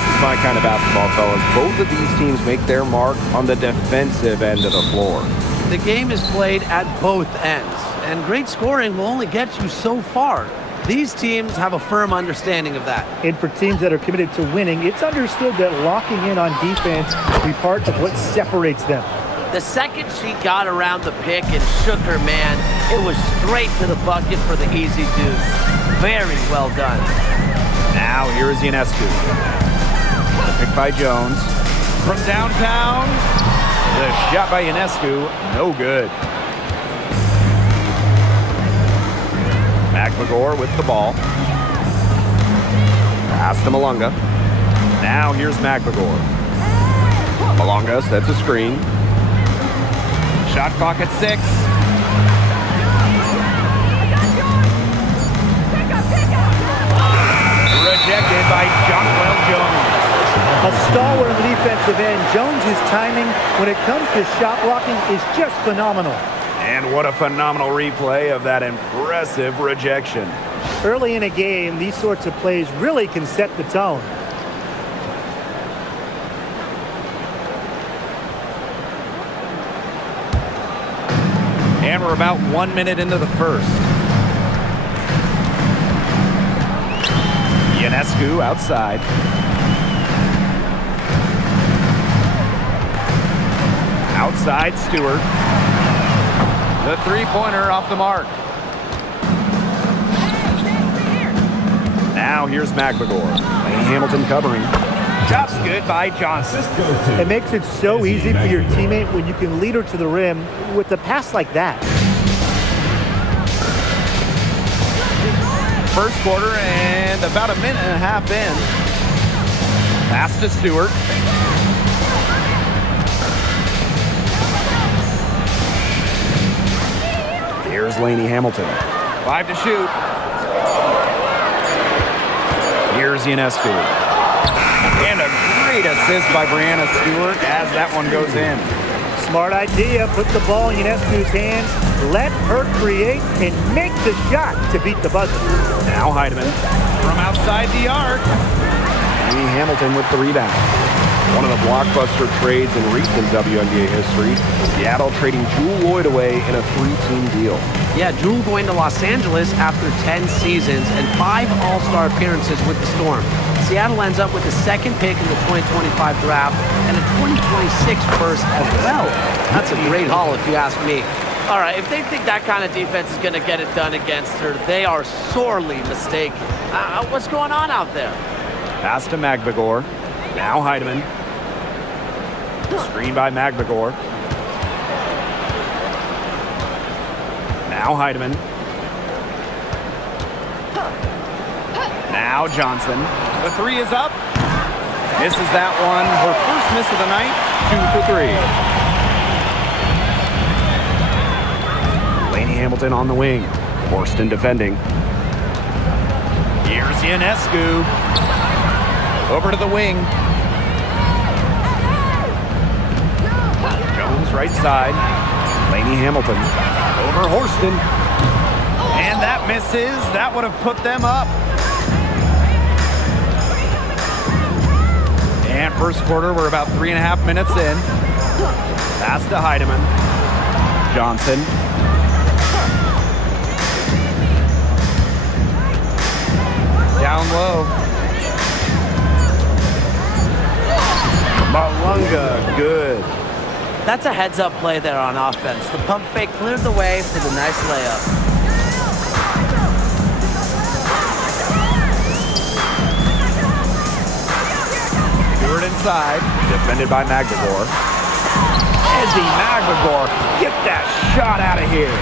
this is my kind of basketball, fellas. Both of these teams make their mark on the defensive end of the floor. The game is played at both ends, and great scoring will only get you so far. These teams have a firm understanding of that. And for teams that are committed to winning, it's understood that locking in on defense will be part of what separates them. The second she got around the pick and shook her man, it was straight to the bucket for the easy deuce. Very well done. Now here is Ionescu. The pick by Jones. From downtown, the shot by Ionescu, no good. McMagor with the ball. Pass to Malunga. Now here's McMagor. Malunga sets a screen. Shot clock at 6. Rejected by Jonquel Jones. A stalwart on the defensive end, Jones' timing when it comes to shot blocking is just phenomenal. And what a phenomenal replay of that impressive rejection. Early in a game, these sorts of plays really can set the tone. And we're about 1 minute into the first. Ionescu outside. Outside Stewart. The three-pointer off the mark. Now here's McMagor. Lane Hamilton covering. Job's good by Johnson. It makes it so easy for your teammate when you can lead her to the rim with a pass like that. First quarter and about a minute and a half in. Pass to Stewart. Here's Laney Hamilton. 5 to shoot. Here's Ionescu. And a great assist by Brianna Stewart as that one goes in. Smart idea. Put the ball in Ionescu's hands. Let her create and make the shot to beat the buzzer. Now Heidemann from outside the arc. Laney Hamilton with the rebound. One of the blockbuster trades in recent WNBA history. Seattle trading Jewel Lloyd away in a 3-team deal. Yeah, Jewel going to Los Angeles after 10 seasons and 5 All-Star appearances with the Storm. Seattle ends up with the second pick in the 2025 draft and a 2026 first as well. That's a great haul if you ask me. All right, if they think that kind of defense is going to get it done against her, they are sorely mistaken. What's going on out there? Pass to McMagor. Now Heidemann. Screen by McMagor. Now Heidemann. Now Johnson. The three is up. Misses that one. Her first miss of the night. 2 for 3. Laney Hamilton on the wing. Horston defending. Here's Ionescu. Over to the wing. Jones right side. Laney Hamilton. Over Horston. And that misses. That would have put them up. And first quarter, we're about 3.5 minutes in. Pass to Heidemann. Johnson. Down low. Malunga, good. That's a heads-up play there on offense. The pump fake cleared the way for the nice layup. Stewart inside. Defended by McMagor. Ezzy McMagor, get that shot out of here.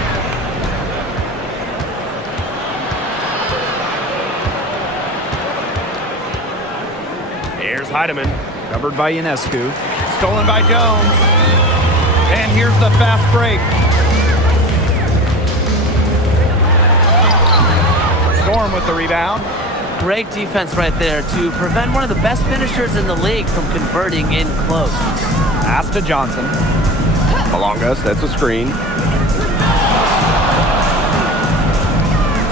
Here's Heidemann. Covered by Ionescu. Stolen by Jones. And here's the fast break. Storm with the rebound. Great defense right there to prevent one of the best finishers in the league from converting in close. Pass to Johnson. Malunga sets a screen.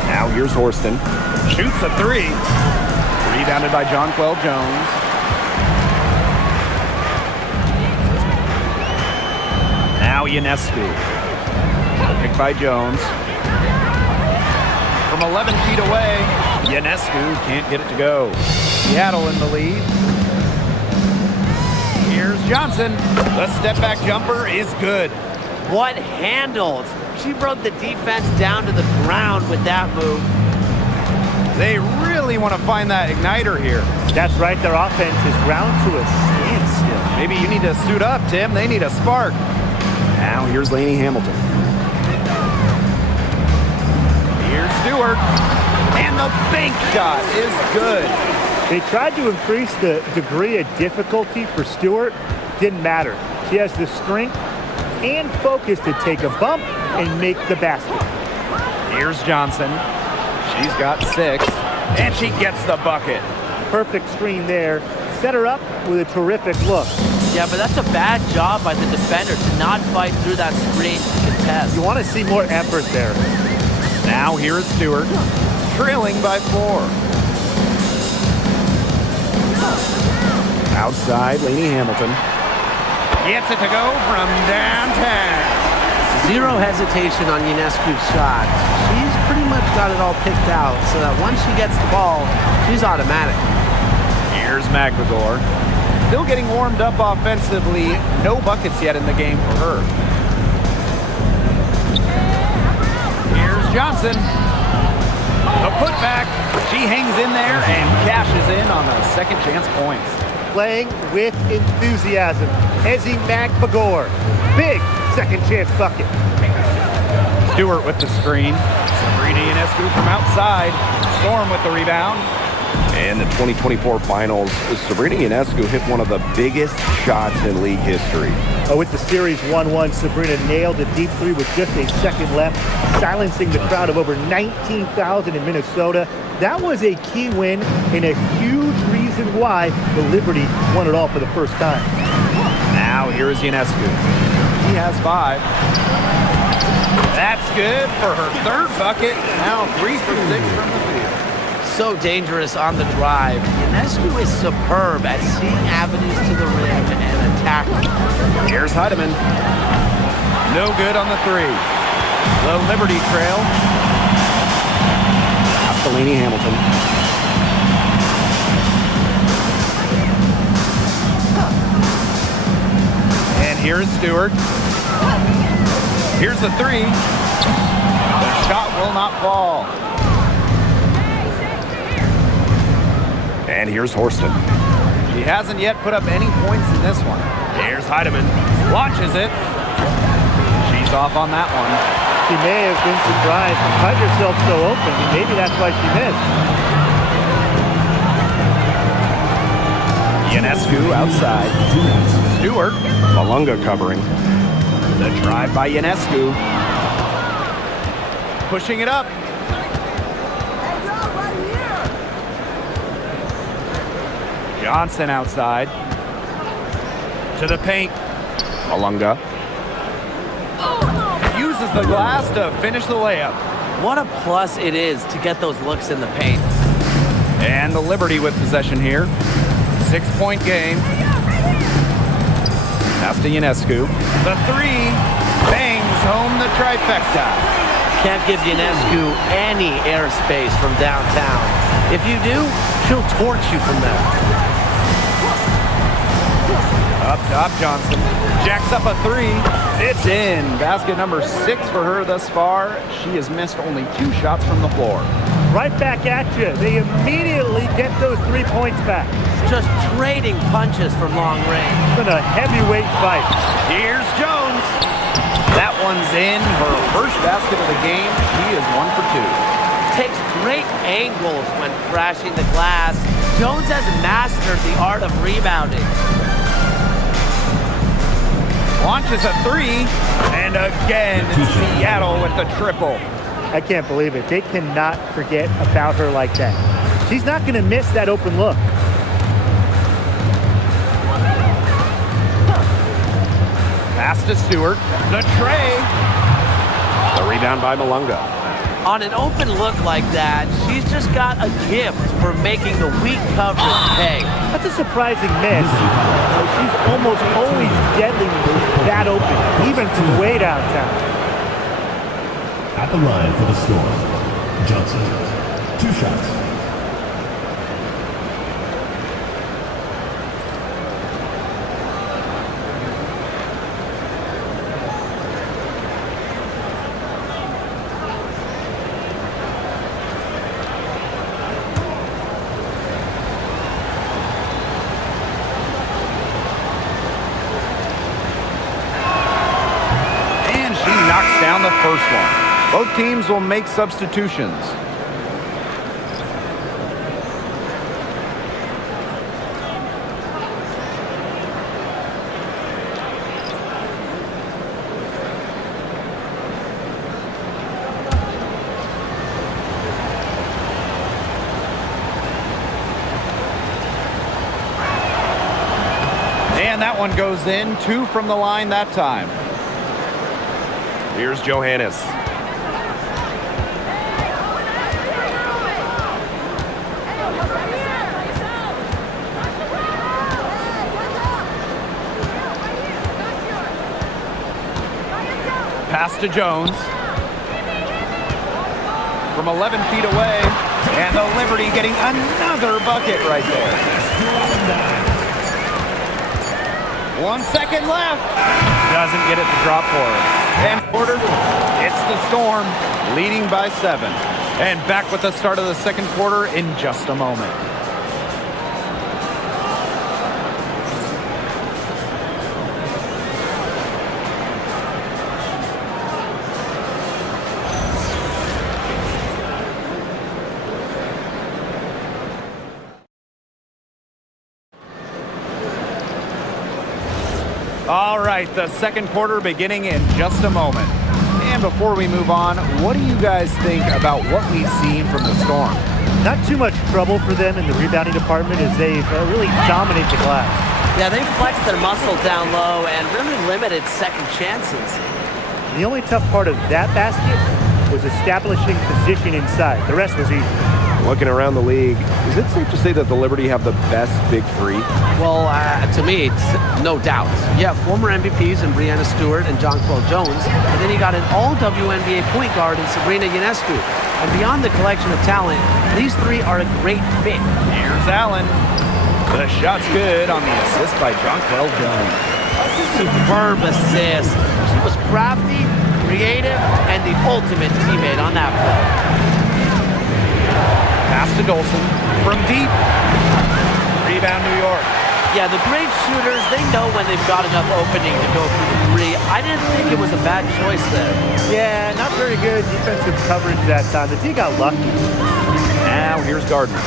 Now here's Horston. Shoots a three. Rebounded by Jonquel Jones. Now Ionescu. Picked by Jones. From 11 feet away, Ionescu can't get it to go. Seattle in the lead. Here's Johnson. The step-back jumper is good. What handles? She broke the defense down to the ground with that move. They really want to find that igniter here. That's right, their offense is ground to a standstill. Maybe you need to suit up, Tim. They need a spark. Now here's Lainey Hamilton. Here's Stewart. And the bank shot is good. They tried to increase the degree of difficulty for Stewart. Didn't matter. She has the strength and focus to take a bump and make the basket. Here's Johnson. She's got 6, and she gets the bucket. Perfect screen there. Set her up with a terrific look. Yeah, but that's a bad job by the defender to not fight through that screen to contest. You want to see more effort there. Now here's Stewart, trailing by 4. Outside, Lainey Hamilton. Gets it to go from downtown. Zero hesitation on Ionescu's shot. She's pretty much got it all picked out so that once she gets the ball, she's automatic. Here's McGregor. Still getting warmed up offensively. No buckets yet in the game for her. Here's Johnson. A putback. She hangs in there and cashes in on the second chance points. Playing with enthusiasm. Ezzy McGregor. Big second chance bucket. Stewart with the screen. Sabrina Ionescu from outside. Storm with the rebound. And the 2024 finals, Sabrina Ionescu hit one of the biggest shots in league history. With the series 1-1, Sabrina nailed a deep 3 with just a second left, silencing the crowd of over 19,000 in Minnesota. That was a key win and a huge reason why the Liberty won it all for the first time. Now here is Ionescu. He has 5. That's good for her 3rd bucket. Now 3 for 6 from the field. So dangerous on the drive. Ionescu is superb at seeing avenues to the rim and attacking. Here's Heidemann. No good on the 3. The Liberty trail. Pass to Lainey Hamilton. And here's Stewart. Here's the 3. The shot will not fall. And here's Horston. She hasn't yet put up any points in this one. Here's Heidemann. Launches it. She's off on that one. She may have been surprised to find herself so open, and maybe that's why she missed. Ionescu outside. Stewart. Malunga covering. The drive by Ionescu. Pushing it up. Johnson outside. To the paint. Malunga. Uses the glass to finish the layup. What a plus it is to get those looks in the paint. And the Liberty with possession here. 6-point game. Pass to Ionescu. The 3 bangs home the trifecta. Can't give Ionescu any airspace from downtown. If you do, she'll torch you from there. Up top, Johnson. Jacks up a 3. It's in. Basket number 6 for her thus far. She has missed only 2 shots from the floor. Right back at you. They immediately get those 3 points back. Just trading punches from long range. It's been a heavyweight fight. Here's Jones. That one's in. Her first basket of the game. She is 1 for 2. Takes great angles when crashing the glass. Jones has mastered the art of rebounding. Launches a 3, and again, Seattle with the triple. I can't believe it. They cannot forget about her like that. She's not going to miss that open look. Pass to Stewart. The tray. The rebound by Malunga. On an open look like that, she's just got a gift for making the weak coverage pay. That's a surprising miss. she's almost always deadly when she's that open, even from way downtown. At the line for the Storm, Johnson, 2 shots. Down the first one. Both teams will make substitutions. And that one goes in. 2 from the line that time. Here's Johannes. Pass to Jones. From 11 feet away. And the Liberty getting another bucket right there. 1 second left. Doesn't get it to drop for her. And quarter, it's the Storm leading by 7. And back with the start of the second quarter in just a moment. All right, the second quarter beginning in just a moment. And before we move on, what do you guys think about what we've seen from the Storm? Not too much trouble for them in the rebounding department as they've really dominated the glass. Yeah, they flexed their muscle down low and really limited second chances. The only tough part of that basket was establishing position inside. The rest was easy. Looking around the league, is it safe to say that the Liberty have the best big three? Well, to me, it's no doubt. Yeah, former MVPs in Breanna Stewart and Jonquel Jones, and then you got an all-WNBA point guard in Sabrina Ionescu. And beyond the collection of talent, these three are a great fit. Here's Allen. The shot's good on the assist by Jonquel Jones. Superb assist. She was crafty, creative, and the ultimate teammate on that play. Pass to Dolson from deep. Rebound, New York. Yeah, the great shooters, they know when they've got enough opening to go for the three. I didn't think it was a bad choice there. Yeah, not very good defensive coverage that time. The team got lucky. Now here's Gardner.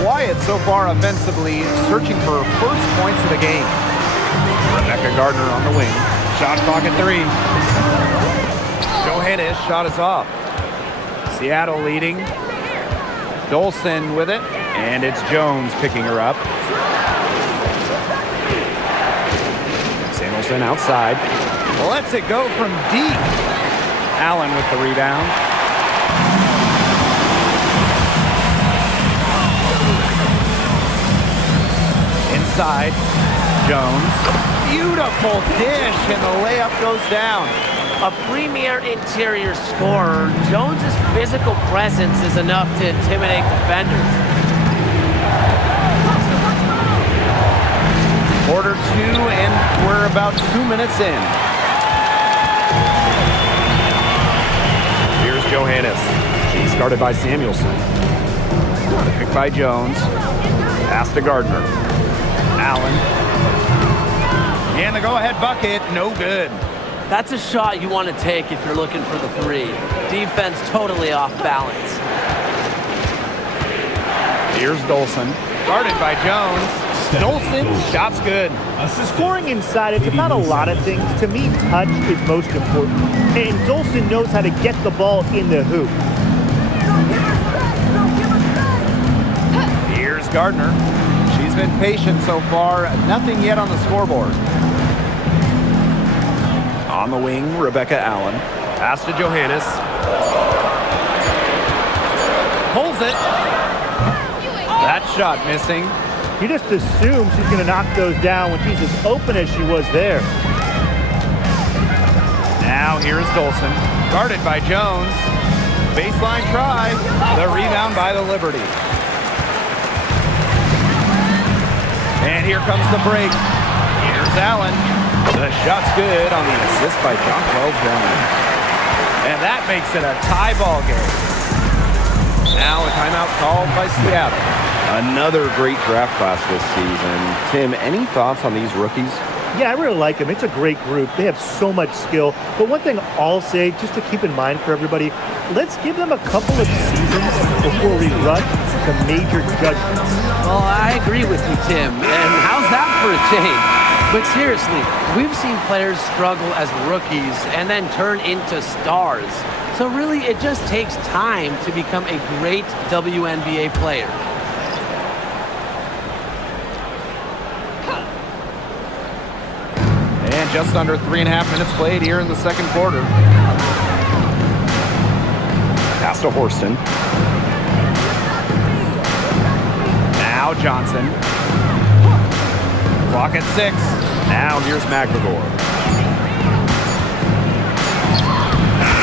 Wyatt so far offensively searching for first points of the game. Rebecca Gardner on the wing. Shot clock at 3. Johannes shot is off. Seattle leading. Dolson with it, and it's Jones picking her up. Samuelson outside. Lets it go from deep. Allen with the rebound. Inside, Jones. Beautiful dish, and the layup goes down. A premier interior scorer, Jones's physical presence is enough to intimidate defenders. Quarter 2, and we're about 2 minutes in. Here's Johannes. She's guarded by Samuelson. Picked by Jones. Pass to Gardner. Allen. And the go-ahead bucket, no good. That's a shot you want to take if you're looking for the three. Defense totally off balance. Here's Dolson. Guarded by Jones. Dolson, shot's good. Scoring inside, it's about a lot of things. To me, touch is most important. And Dolson knows how to get the ball in the hoop. Here's Gardner. She's been patient so far. Nothing yet on the scoreboard. On the wing, Rebecca Allen. Pass to Johannes. Pulls it. That shot missing. You just assume she's going to knock those down when she's as open as she was there. Now here's Dolson, guarded by Jones. Baseline try, the rebound by the Liberty. And here comes the break. Here's Allen. The shot's good on the assist by Jonquel Jones. And that makes it a tie ball game. Now a timeout called by Seattle. Another great draft class this season. Tim, any thoughts on these rookies? Yeah, I really like them. It's a great group. They have so much skill. But one thing I'll say, just to keep in mind for everybody, let's give them a couple of seasons before we rush to major judgments. Well, I agree with you, Tim. And how's that for a change? But seriously, we've seen players struggle as rookies and then turn into stars. So really, it just takes time to become a great WNBA player. And just under 3.5 minutes played here in the second quarter. Pass to Horston. Now Johnson. Clock at 6. Now here's McLemore.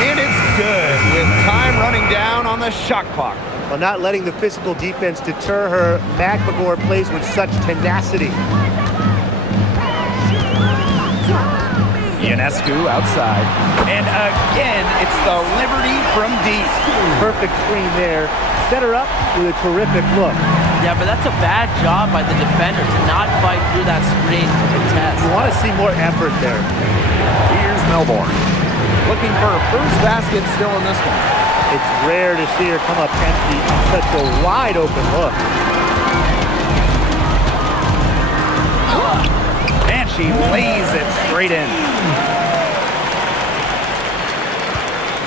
And it's good with time running down on the shot clock. While not letting the physical defense deter her, McLemore plays with such tenacity. Ionescu outside. And again, it's the Liberty from deep. Perfect screen there. Set her up with a terrific look. Yeah, but that's a bad job by the defender to not fight through that screen to contest. You want to see more effort there. Here's Melbourne. Looking for a first basket still in this one. It's rare to see her come up empty on such a wide open look. And she lays it straight in.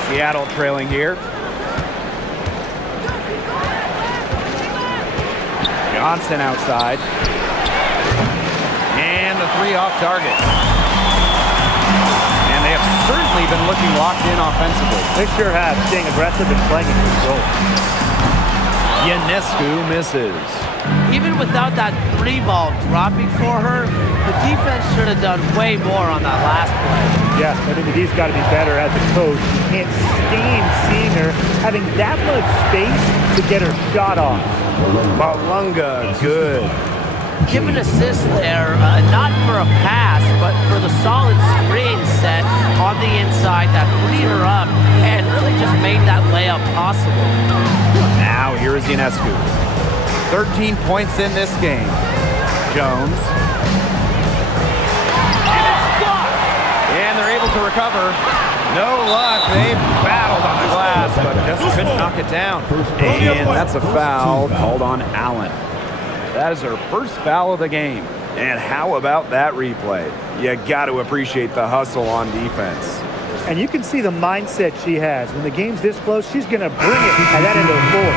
Seattle trailing here. Johnson outside. And the three off target. And they have certainly been looking locked in offensively. They sure have, staying aggressive and playing in control. Ionescu misses. Even without that three ball dropping for her, the defense should have done way more on that last play. Yeah, I mean, he's got to be better as a coach. You can't stand seeing her having that much space to get her shot off. Malunga, good. Give an assist there, not for a pass, but for the solid screen set on the inside that freed her up and really just made that layup possible. Now here is Ionescu. 13 points in this game. Jones. And it's blocked. And they're able to recover. No luck. They battled on the glass, but just couldn't knock it down. And that's a foul called on Allen. That is her first foul of the game. And how about that replay? You got to appreciate the hustle on defense. And you can see the mindset she has. When the game's this close, she's going to bring it at that end of the floor.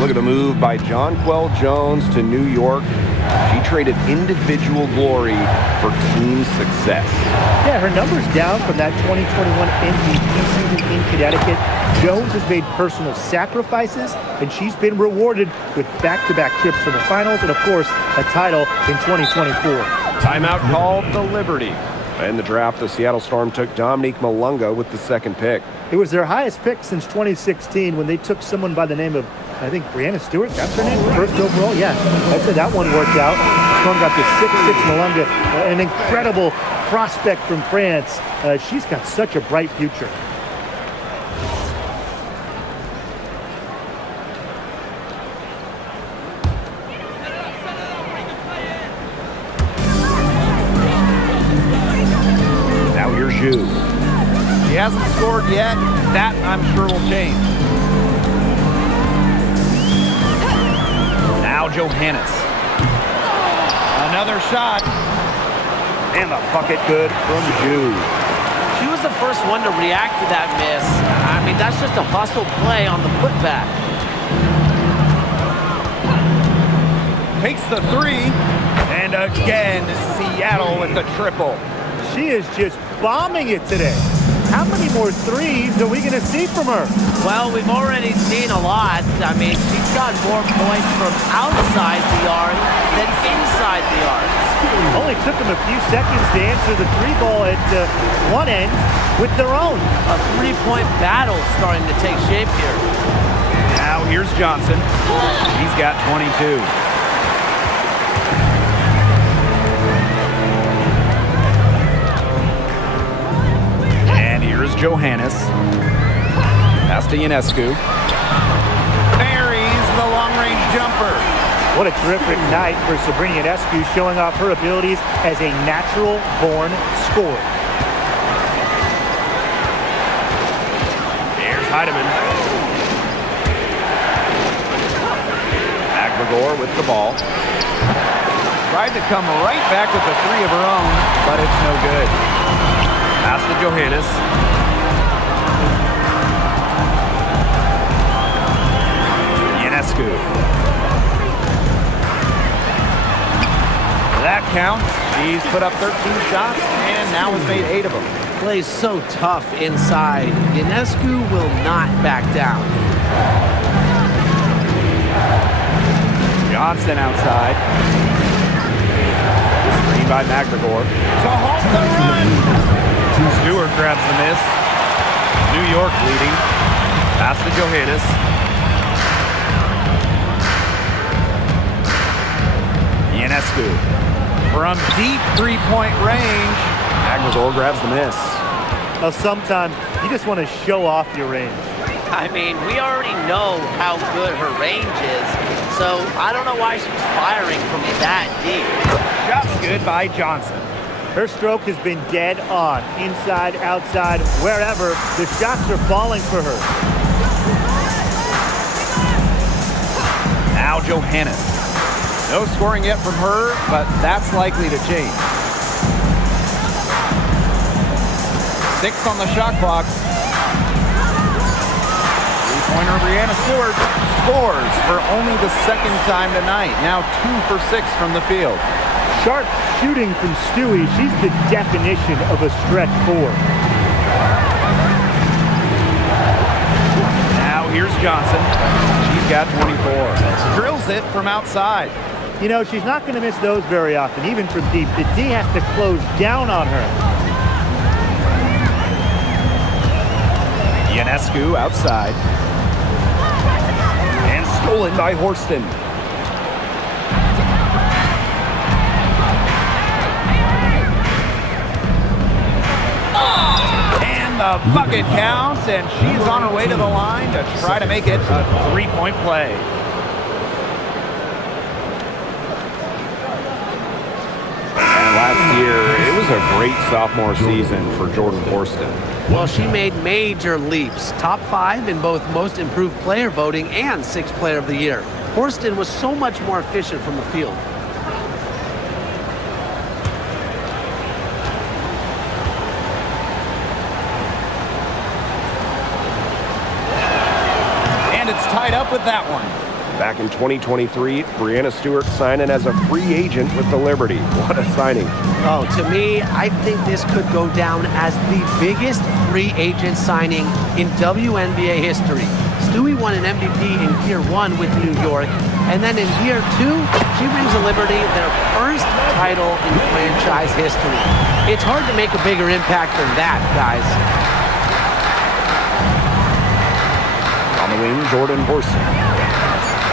Look at the move by Jonquel Jones to New York. She traded individual glory for team success. Yeah, her numbers down from that 2021 MVP season in Connecticut. Jones has made personal sacrifices, and she's been rewarded with back-to-back trips to the finals and, of course, a title in 2024. Timeout called the Liberty. In the draft, the Seattle Storm took Dominique Malunga with the second pick. It was their highest pick since 2016 when they took someone by the name of, I think, Brianna Stewart. That's her name? First overall? Yeah, I'd say that one worked out. The Storm got the 6'6" Malunga, an incredible prospect from France. She's got such a bright future. Now here's Zhu. She hasn't scored yet. That, I'm sure, will change. Now Johannes. Another shot. And the bucket good from Zhu. She was the first one to react to that miss. I mean, that's just a hustle play on the putback. Takes the three. And again, Seattle with the triple. She is just bombing it today. How many more threes are we going to see from her? Well, we've already seen a lot. I mean, she's got more points from outside the arc than inside the arc. Only took them a few seconds to answer the three ball at one end with their own. A three-point battle starting to take shape here. Now here's Johnson. He's got 22. And here's Johannes. Pass to Ionescu. Buries the long-range jumper. What a terrific night for Sabrina Ionescu, showing off her abilities as a natural-born scorer. Here's Heidemann. McGregor with the ball. Tried to come right back with the three of her own, but it's no good. Pass to Johannes. Ionescu. That counts. She's put up 13 shots and now has made 8 of them. Plays so tough inside. Ionescu will not back down. Johnson outside. Screen by McGregor. To halt the run. Stewart grabs the miss. New York leading. Pass to Johannes. Ionescu. From deep three-point range. McGregor grabs the miss. Now, sometimes you just want to show off your range. I mean, we already know how good her range is, so I don't know why she's firing from that deep. Shot's good by Johnson. Her stroke has been dead on. Inside, outside, wherever, the shots are falling for her. Now Johannes. No scoring yet from her, but that's likely to change. 6 on the shot clock. Three-pointer Brianna Stewart scores for only the second time tonight. Now 2 for 6 from the field. Sharp shooting from Stewie. She's the definition of a stretch four. Now here's Johnson. She's got 24. Drills it from outside. You know, she's not going to miss those very often, even from deep. The D has to close down on her. Ionescu outside. And stolen by Horston. And the bucket counts, and she's on her way to the line to try to make it a three-point play. Last year, it was a great sophomore season for Jordan Horston. Well, she made major leaps. Top 5 in both most improved player voting and 6th player of the year. Horston was so much more efficient from the field. And it's tied up with that one. Back in 2023, Brianna Stewart signing as a free agent with the Liberty. What a signing. Oh, to me, I think this could go down as the biggest free agent signing in WNBA history. Stewie won an MVP in year 1 with New York, and then in year 2, she brings the Liberty their first title in franchise history. It's hard to make a bigger impact than that, guys. On the wing, Jordan Horston.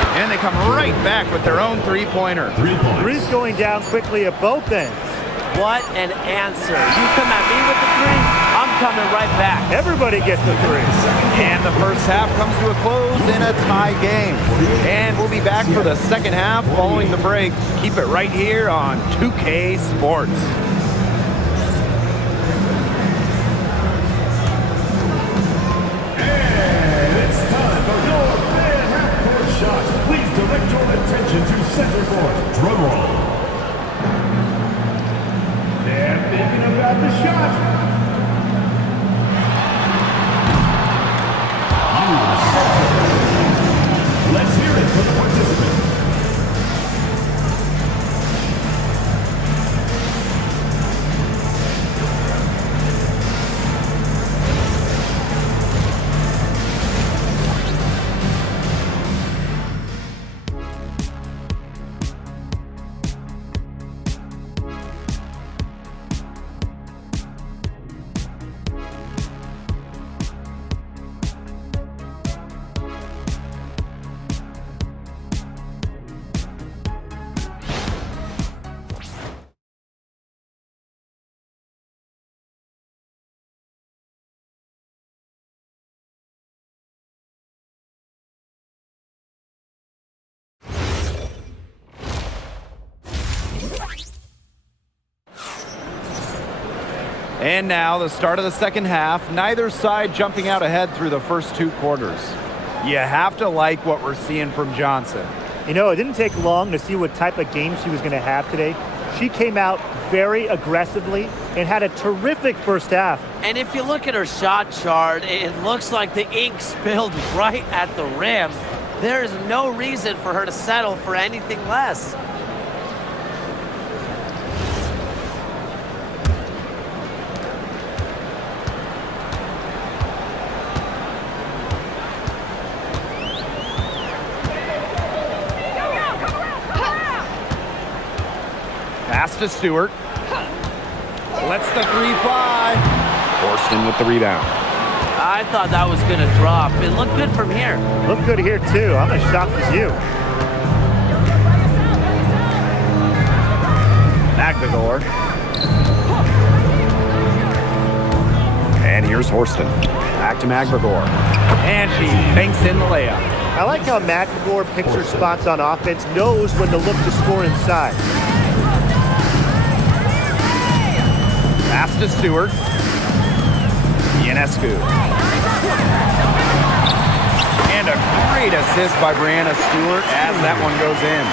And they come right back with their own three-pointer. Three's going down quickly at both ends. What an answer. You come at me with the three, I'm coming right back. Everybody gets the three. And the first half comes to a close in a tie game. And we'll be back for the second half following the break. Keep it right here on 2K Sports. Direct your attention to center court. Drum roll. They're thinking about the shot. Let's hear it for the participant. And now the start of the second half. Neither side jumping out ahead through the first 2 quarters. You have to like what we're seeing from Johnson. You know, it didn't take long to see what type of game she was going to have today. She came out very aggressively and had a terrific first half. And if you look at her shot chart, it looks like the ink spilled right at the rim. There is no reason for her to settle for anything less. Pass to Stewart. Lets the 3 fly. Horston with the rebound. I thought that was going to drop. It looked good from here. Looked good here, too. I'm as shocked as you. Magdagor. And here's Horston. Back to Magdagor. And she banks in the layup. I like how McElroy picks her spots on offense, knows when to look to score inside. Pass to Stewart. Ionescu. And a great assist by Brianna Stewart as that one goes in.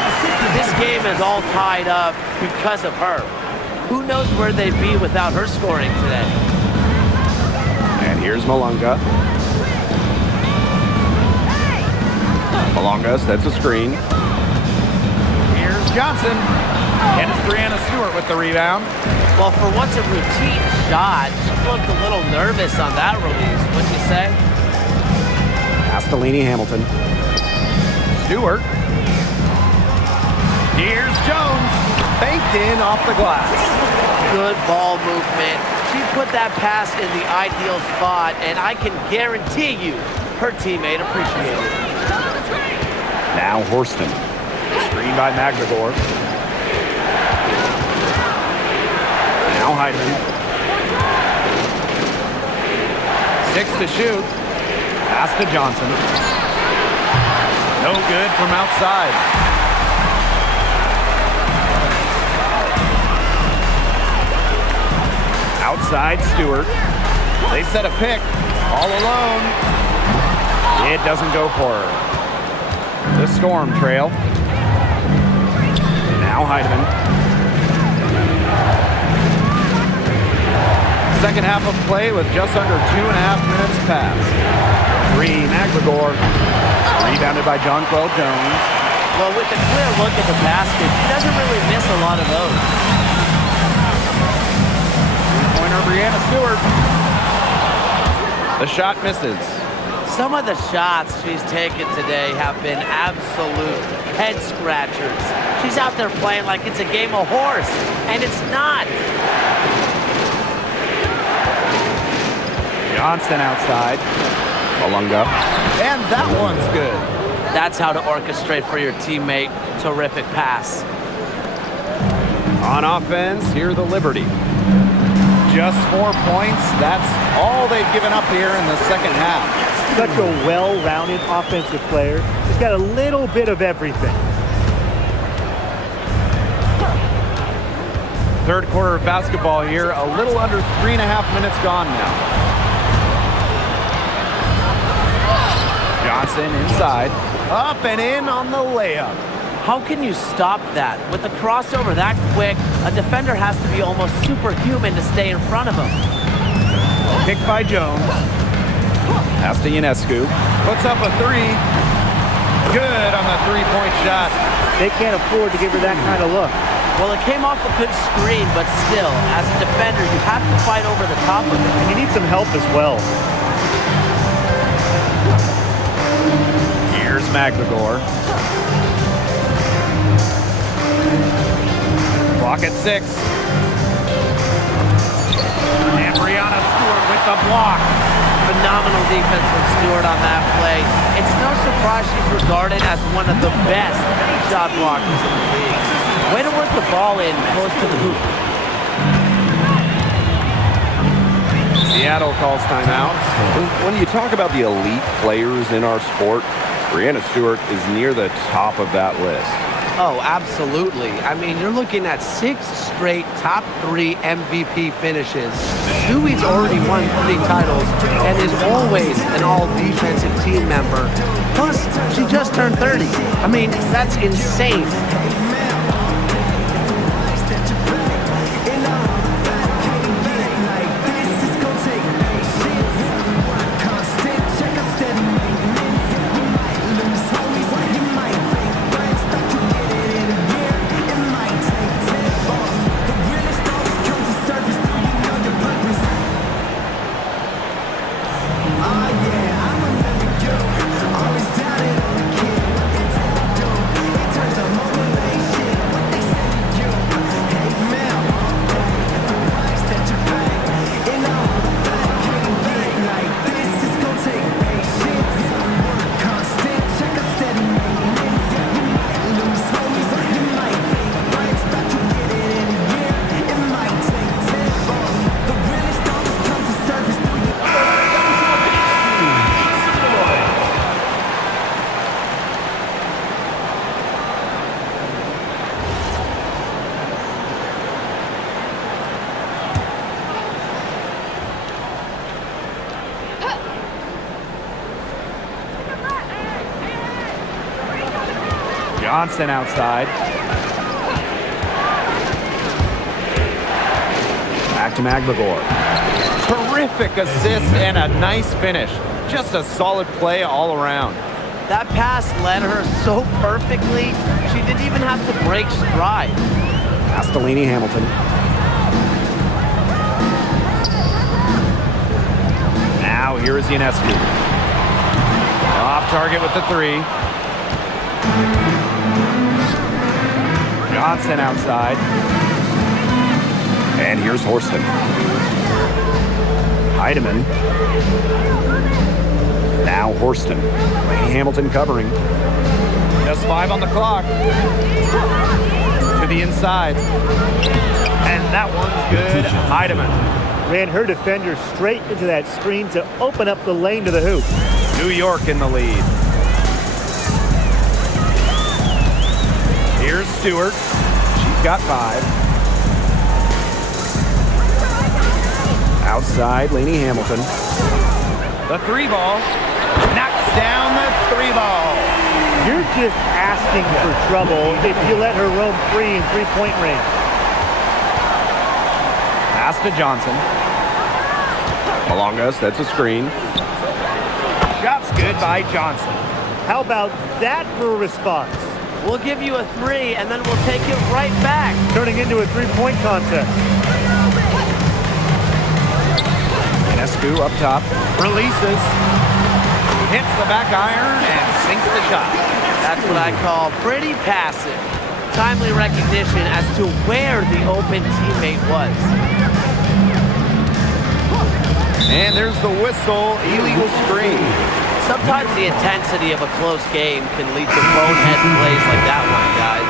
This game is all tied up because of her. Who knows where they'd be without her scoring today? And here's Malunga. Malunga sets a screen. Here's Johnson. And it's Brianna Stewart with the rebound. Well, for once a routine shot, she looked a little nervous on that release, wouldn't you say? Castellini Hamilton. Stewart. Here's Jones. Banked in off the glass. Good ball movement. She put that pass in the ideal spot, and I can guarantee you her teammate appreciated it. Now Horston. Screen by Magdagor. Now Heidemann. 6 to shoot. Pass to Johnson. No good from outside. Outside Stewart. They set a pick. All alone. It doesn't go for her. The Storm trail. Now Heidemann. Second half of play with just under 2.5 minutes passed. 3, Magdagor. Rebounded by Jonquel Jones. Well, with a clear look at the basket, she doesn't really miss a lot of those. Three-pointer Brianna Stewart. The shot misses. Some of the shots she's taken today have been absolute head scratchers. She's out there playing like it's a game of horse, and it's not. Johnson outside. Malunga. And that one's good. That's how to orchestrate for your teammate. Terrific pass. On offense, here the Liberty. Just 4 points. That's all they've given up here in the second half. Such a well-rounded offensive player. She's got a little bit of everything. Third quarter of basketball here. A little under 3.5 minutes gone now. Johnson inside. Up and in on the layup. How can you stop that? With a crossover that quick, a defender has to be almost superhuman to stay in front of him. Picked by Jones. Pass to Ionescu. Puts up a 3. Good on the 3-point shot. They can't afford to give her that kind of look. Well, it came off a good screen, but still, as a defender, you have to fight over the top of it. And you need some help as well. Here's Magdagor. Clock at 6. And Brianna Stewart with the block. Phenomenal defense from Stewart on that play. It's no surprise she's regarded as one of the best shot blockers in the league. Way to work the ball in close to the hoop. Seattle calls timeout. When you talk about the elite players in our sport, Brianna Stewart is near the top of that list. Oh, absolutely. I mean, you're looking at 6 straight top 3 MVP finishes. Stewie's already won 3 titles and is always an all-defensive team member. Plus, she just turned 30. I mean, that's insane. Johnson outside. Back to McGregor. Terrific assist and a nice finish. Just a solid play all around. That pass led her so perfectly, she didn't even have to break stride. Pass to Lainey Hamilton. Now here is Ionescu. Off target with the 3. Johnson outside. And here's Horston. Heidemann. Now Horston. Lainey Hamilton covering. Just 5 on the clock. To the inside. And that one's good. Heidemann. Ran her defender straight into that screen to open up the lane to the hoop. New York in the lead. Here's Stewart. She's got 5. Outside, Lainey Hamilton. The 3 ball. Knocks down the 3 ball. You're just asking for trouble if you let her roam free in three-point range. Pass to Johnson. Along us, that's a screen. Shot's good by Johnson. How about that for a response? We'll give you a 3, and then we'll take it right back. Turning into a three-point contest. Ionescu up top. Releases. Hits the back iron and sinks the shot. That's what I call pretty passive. Timely recognition as to where the open teammate was. And there's the whistle. Illegal screen. Sometimes the intensity of a close game can lead to bonehead plays like that one, guys.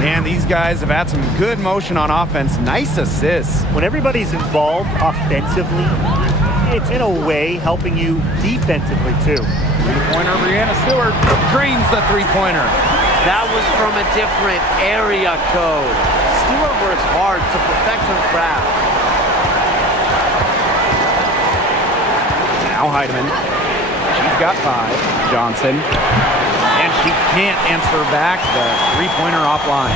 Man, these guys have had some good motion on offense. Nice assists. When everybody's involved offensively, it's in a way helping you defensively too. Three-pointer, Brianna Stewart drains the three-pointer. That was from a different area code. Stewart works hard to perfect her craft. Now Heidemann. She's got 5. Johnson. And she can't answer back the three-pointer offline.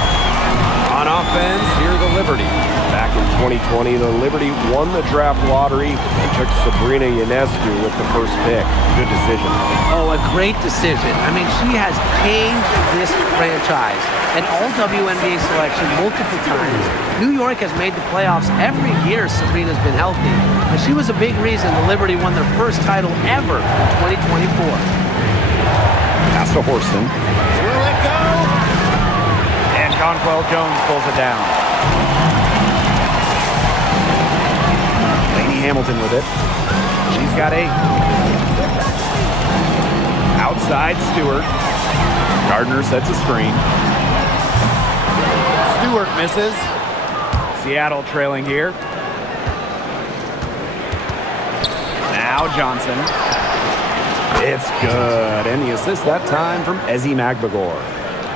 On offense, here's the Liberty. Back in 2020, the Liberty won the draft lottery and took Sabrina Ionescu with the first pick. Good decision. Oh, a great decision. I mean, she has changed this franchise. An all-WNBA selection multiple times. New York has made the playoffs every year Sabrina's been healthy. And she was a big reason the Liberty won their first title ever in 2024. Pass to Horston. Will it go? And Conquel Jones pulls it down. Lainey Hamilton with it. She's got 8. Outside Stewart. Gardner sets a screen. Stewart misses. Seattle trailing here. Now Johnson. It's good. And the assist that time from Ezzy Magbagor.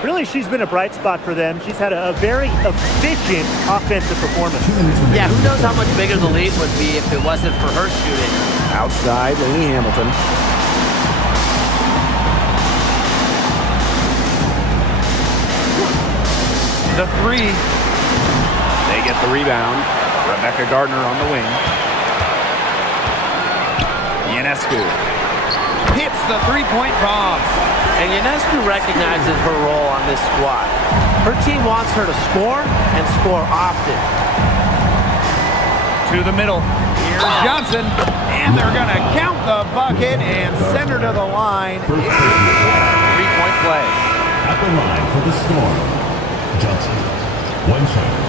Really, she's been a bright spot for them. She's had a very efficient offensive performance. Yeah, who knows how much bigger the lead would be if it wasn't for her shooting. Outside, Lainey Hamilton. The three. They get the rebound. Rebecca Gardner on the wing. Ionescu Hits the three-point bomb. And Ionescu recognizes her role on this squad. Her team wants her to score and score often. To the middle. Here's Johnson. And they're going to count the bucket and send her to the line. Three-point play. At the line for the Storm, Johnson. 1 shot.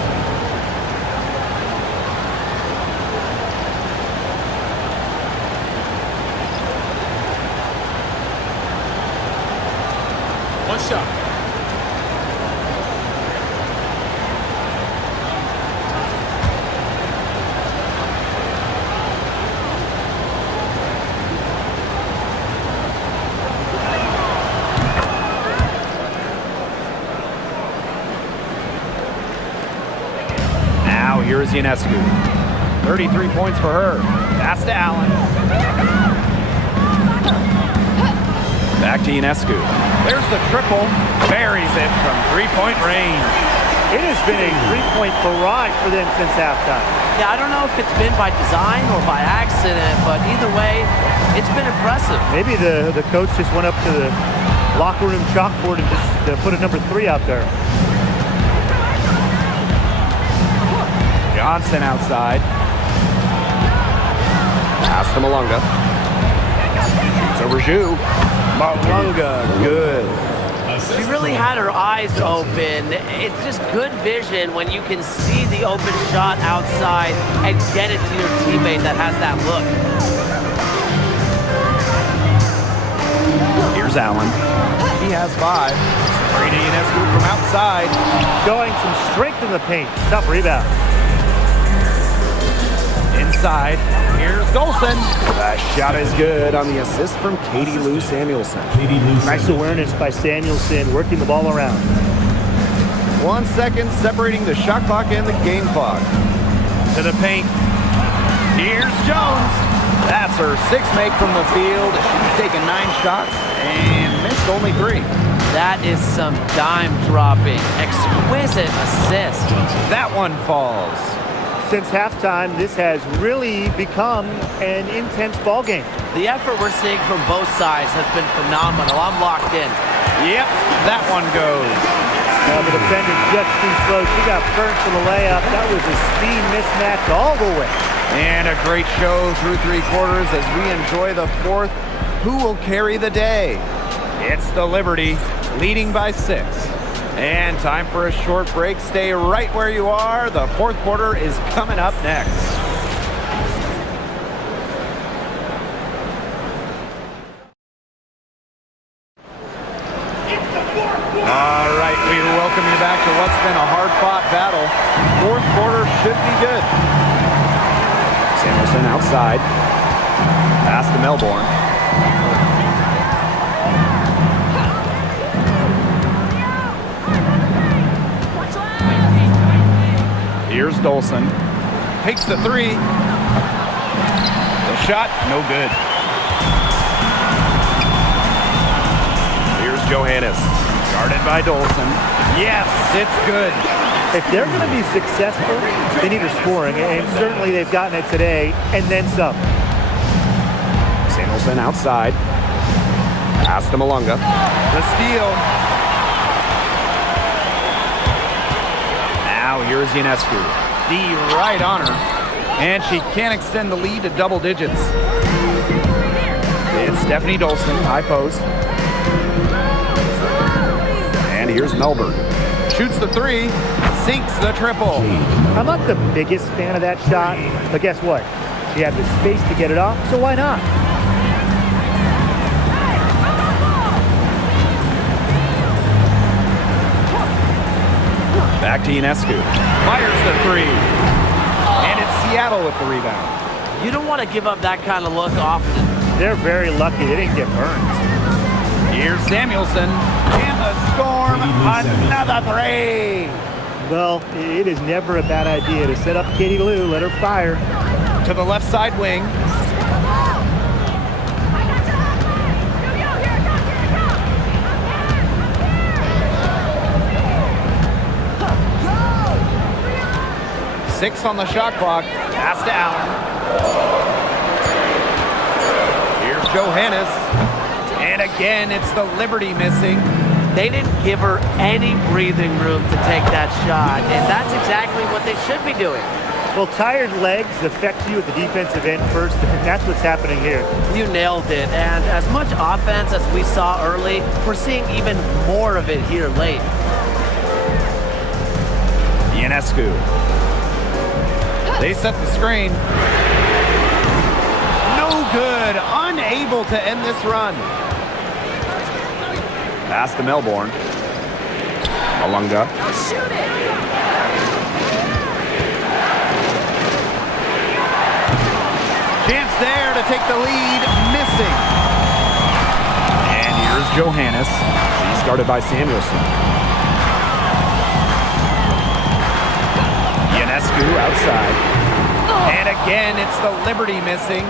Now here's Ionescu. 33 points for her. Pass to Allen. Back to Ionescu. There's the triple. Buries it from three-point range. It has been a three-point barrage for them since halftime. Yeah, I don't know if it's been by design or by accident, but either way, it's been impressive. Maybe the coach just went up to the locker room chalkboard and just put a number 3 out there. Johnson outside. Pass to Malunga. Shoots over Zhu. Malunga, good. She really had her eyes open. It's just good vision when you can see the open shot outside and get it to your teammate that has that look. Here's Allen. He has 5. Sabrina Ionescu from outside. Showing some strength in the paint. Tough rebound. Inside. Here's Dolson. That shot is good on the assist from Katie Lou Samuelson. Katie Lou Nice awareness by Samuelson, working the ball around. 1 second separating the shot clock and the game clock. To the paint. Here's Jones. That's her 6th make from the field. She's taken 9 shots and missed only 3. That is some dime dropping, exquisite assist. That one falls. Since halftime, this has really become an intense ball game. The effort we're seeing from both sides has been phenomenal. I'm locked in. Yep, that one goes. The defender just too slow. She got burnt for the layup. That was a speed mismatch all the way. And a great show through 3 quarters as we enjoy the 4th. Who will carry the day? It's the Liberty, leading by 6. And time for a short break. Stay right where you are. The 4th quarter is coming up next. All right, we welcome you back to what's been a hard-fought battle. 4th quarter should be good. Samuelson outside. Pass to Melbourne. Here's Dolson. Takes the 3. The shot, no good. Here's Johannes. Guarded by Dolson. Yes, it's good. If they're going to be successful, they need her scoring, and certainly they've gotten it today, and then some. Samuelson outside. Pass to Malunga. The steal. Now here's Ionescu. D right on her. And she can't extend the lead to double digits. It's Stephanie Dolson, high post. And here's Melbourne. Shoots the 3. Sinks the triple. I'm not the biggest fan of that shot, but guess what? She had the space to get it off, so why not? Back to Ionescu. Fires the 3. And it's Seattle with the rebound. You don't want to give up that kind of look often. They're very lucky they didn't get burned. Here's Samuelson. And the Storm, another three. Well, it is never a bad idea to set up Katie Lou, let her fire. To the left side wing. Six on the shot clock. Pass to Allen. Here's Johannes. And again, it's the Liberty missing. They didn't give her any breathing room to take that shot, and that's exactly what they should be doing. Well, tired legs affect you at the defensive end first, and that's what's happening here. You nailed it, and as much offense as we saw early, we're seeing even more of it here late. Ionescu. They set the screen. No good. Unable to end this run. Pass to Melbourne. Malunga. Chance there to take the lead. Missing. And here's Johannes. She's guarded by Samuelson. Ionescu outside. And again, it's the Liberty missing.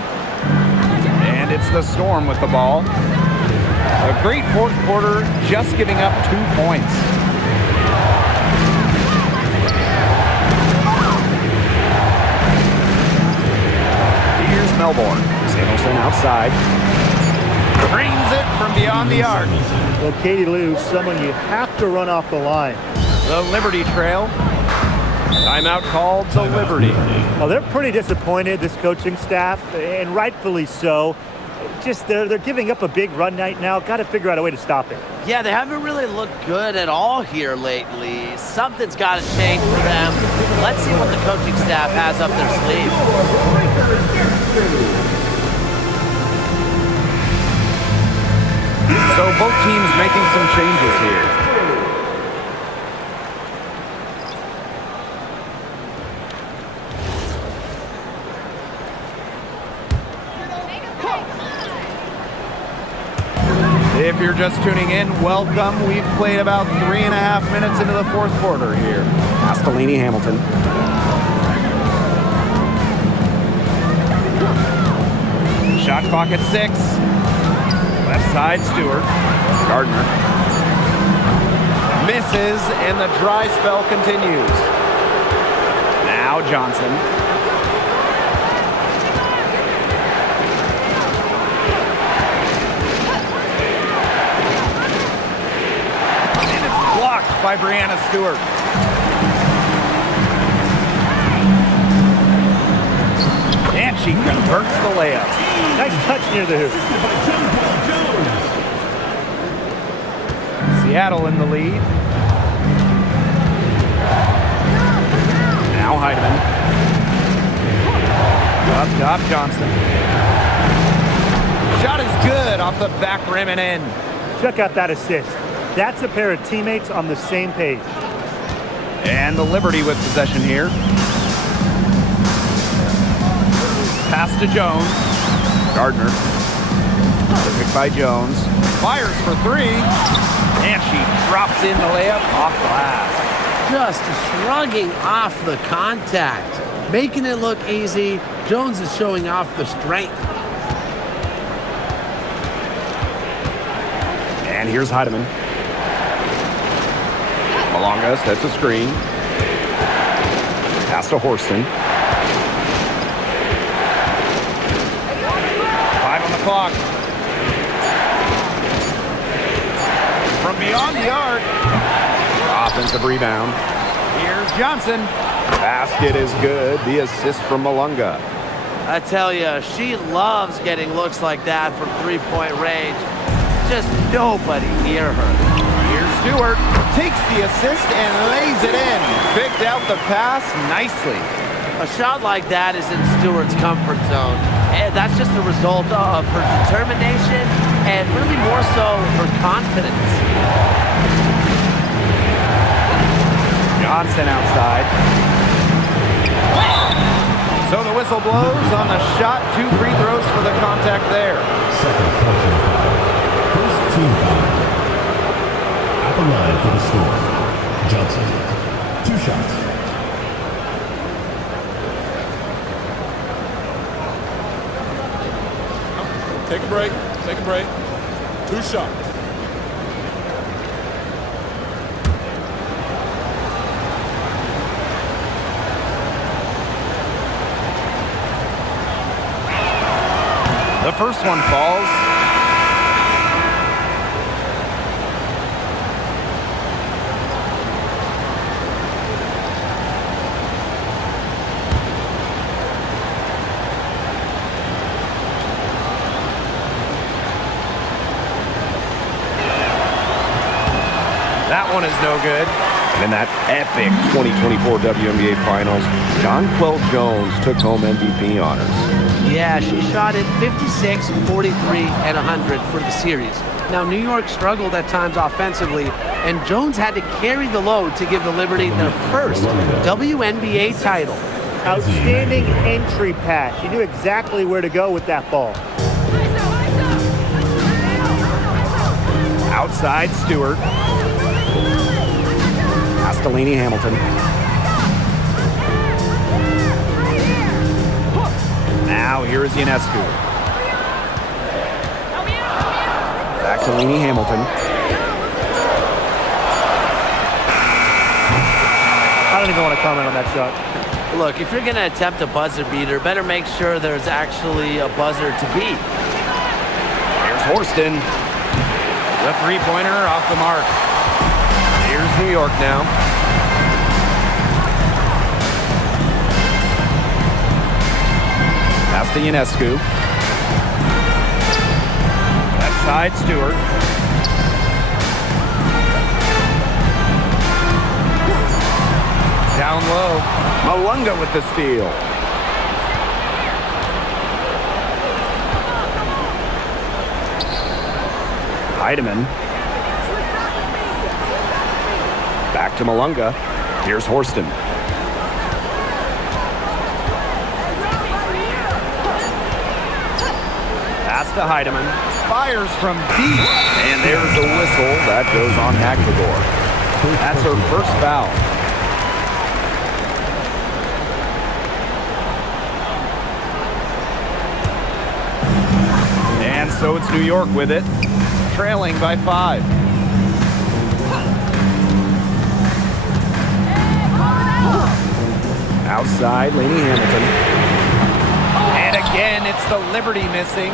And it's the Storm with the ball. A great fourth quarter, just giving up 2 points. Here's Melbourne. Samuelson outside. Brings it from beyond the arc. Well, Katie Lou, someone you have to run off the line. The Liberty trail. Timeout called to Liberty. Well, they're pretty disappointed, this coaching staff, and rightfully so. Just they're giving up a big run night now. Got to figure out a way to stop it. Yeah, they haven't really looked good at all here lately. Something's got to change for them. Let's see what the coaching staff has up their sleeve. So both teams making some changes here. If you're just tuning in, welcome. We've played about 3.5 minutes into the fourth quarter here. Castellini Hamilton. Shot clock at 6. Left side, Stewart. Gardner. Misses, and the dry spell continues. Now Johnson. By Brianna Stewart. And she converts the layup. Nice touch near the hoop. Seattle in the lead. Now Heidemann. Up top, Johnson. Shot is good off the back rim and in. Check out that assist. That's a pair of teammates on the same page. And the Liberty with possession here. Pass to Jones. Gardner. Picked by Jones. Fires for 3. And she drops in the layup off glass. Just shrugging off the contact. Making it look easy. Jones is showing off the strength. And here's Heidemann. Malonga sets a screen. Pass to Horston. 5 on the clock. From beyond the arc. Offensive rebound. Here's Johnson. Basket is good. The assist from Malunga. I tell you, she loves getting looks like that from three-point range. Just nobody near her. Here's Stewart. Takes the assist and lays it in. Picked out the pass nicely. A shot like that is in Stewart's comfort zone. And that's just a result of her determination and really more so her confidence. Johnson outside. So the whistle blows on the shot. 2 free throws for the contact there. Second personal foul. First team foul. At the line for the Storm, Johnson. 2 shots. Take a break. Take a break. 2 shots. The first one falls. That one is no good. And in that epic 2024 WNBA Finals, Jonquel Jones took home MVP honors. Yeah, she shot it 56, 43, and 100 for the series. Now, New York struggled at times offensively, and Jones had to carry the load to give the Liberty their first WNBA title. Outstanding entry pass. She knew exactly where to go with that ball. Outside, Stewart. Castellini Hamilton. Now here is Ionescu. Back to Lainey Hamilton. I don't even want to comment on that shot. Look, if you're going to attempt a buzzer beater, better make sure there's actually a buzzer to beat. Here's Horston. The three-pointer off the mark. Here's New York now. Pass to Ionescu. Left side, Stewart. Down low. Malunga with the steal. Heidemann. Back to Malunga. Here's Horston. Pass to Heidemann. Fires from deep. And there's a whistle. That goes on McNagor. That's her first foul. And so it's New York with it, trailing by 5. Outside, Lainey Hamilton. And again, it's the Liberty missing.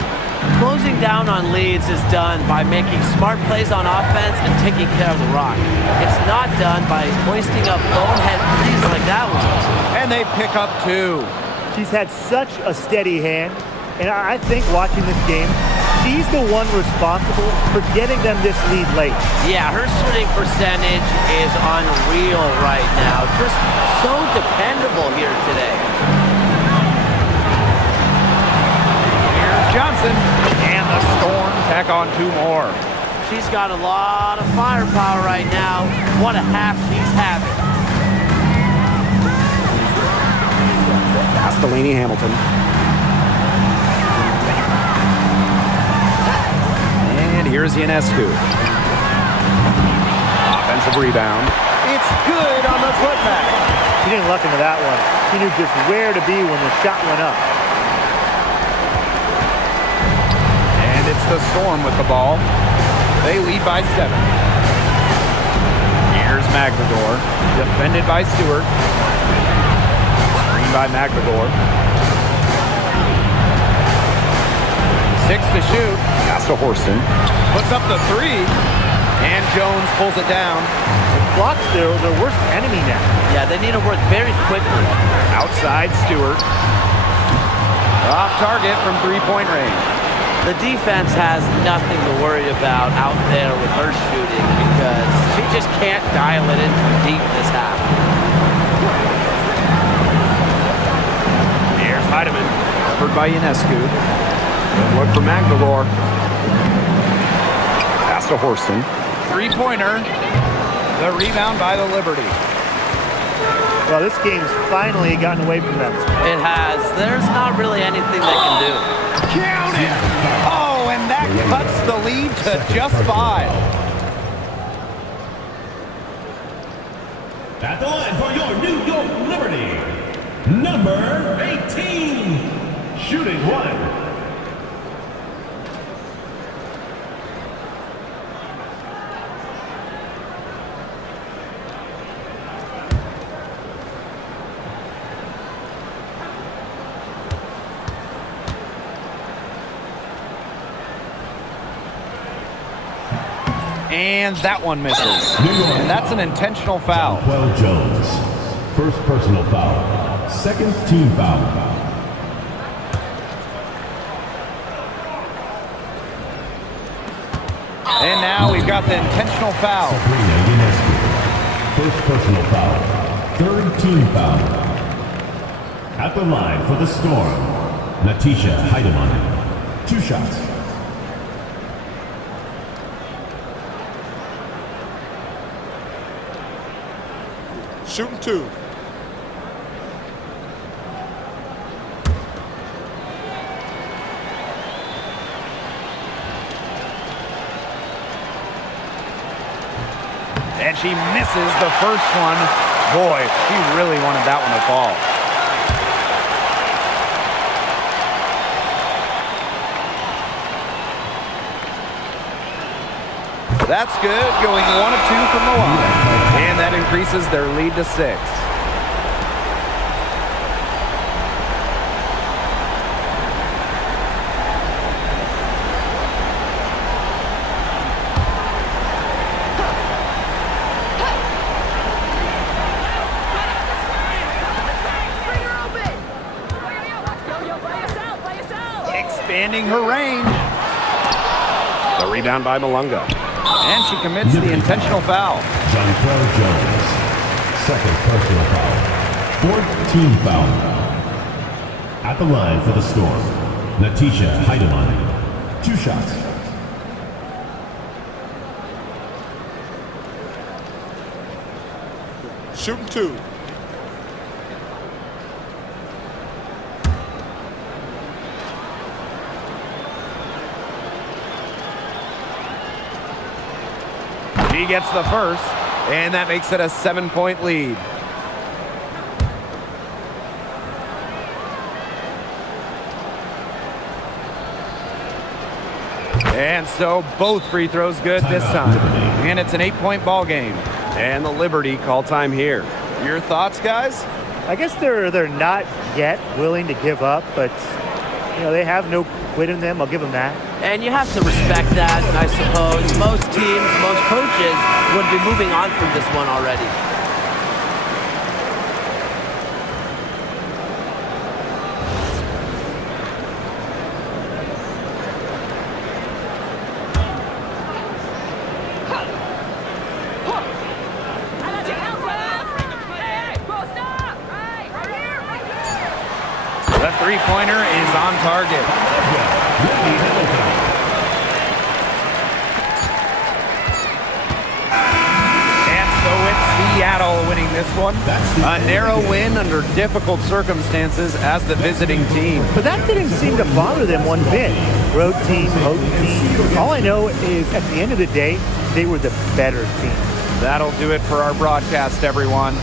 Closing down on leads is done by making smart plays on offense and taking care of the rock. It's not done by hoisting up bonehead threes like that one. And they pick up 2. She's had such a steady hand, and I think watching this game, she's the one responsible for getting them this lead late. Yeah, her shooting percentage is unreal right now. Just so dependable here today. Here's Johnson. And the Storm tack on 2 more. She's got a lot of firepower right now. What a half she's having. Castellini Hamilton. And here's Ionescu. Offensive rebound. It's good on the putback. She didn't luck into that one. She knew just where to be when the shot went up. And it's the Storm with the ball. They lead by 7. Here's McNagor, defended by Stewart. Screen by McNagor. 6 to shoot. Pass to Horston. Puts up the 3. And Jones pulls it down. Blocks their worst enemy now. Yeah, they need to work very quickly. Outside, Stewart. Off target from 3-point range. The defense has nothing to worry about out there with her shooting because she just can't dial it in from deep this half. Here's Heidemann. Covered by Ionescu. Good look for McNagor. Pass to Horston. 3-pointer. The rebound by the Liberty. Well, this game's finally gotten away from them. It has. There's not really anything they can do. Count it! Oh, and that cuts the lead to just 5. At the line for your New York Liberty, number 18, shooting 1. And that one misses. And that's an intentional foul. Well Jones, first personal foul, second team foul. And now we've got the intentional foul. Sabrina Ionescu, first personal foul, third team foul. At the line for the Storm, Natisha Heidemann, 2 shots. Shooting 2. And she misses the first one. Boy, she really wanted that one to fall. That's good, going 1 of 2 from the line. And that increases their lead to 6. Expanding her range. The rebound by Malunga. And she commits the intentional foul. Jonquel Jones, second personal foul, fourth team foul. At the line for the Storm, Natisha Heidemann, 2 shots. Shooting 2. She gets the first, and that makes it a 7-point lead. And so both free throws good this time. And it's an 8-point ball game. And the Liberty call time here. Your thoughts, guys? I guess they're not yet willing to give up, but you know, they have no quit in them. I'll give them that. And you have to respect that, I suppose. Most teams, most coaches would be moving on from this one already. The three-pointer is on target. And so it's Seattle winning this one. A narrow win under difficult circumstances as the visiting team. But that didn't seem to bother them one bit. Road team, home team. All I know is at the end of the day, they were the better team. That'll do it for our broadcast, everyone.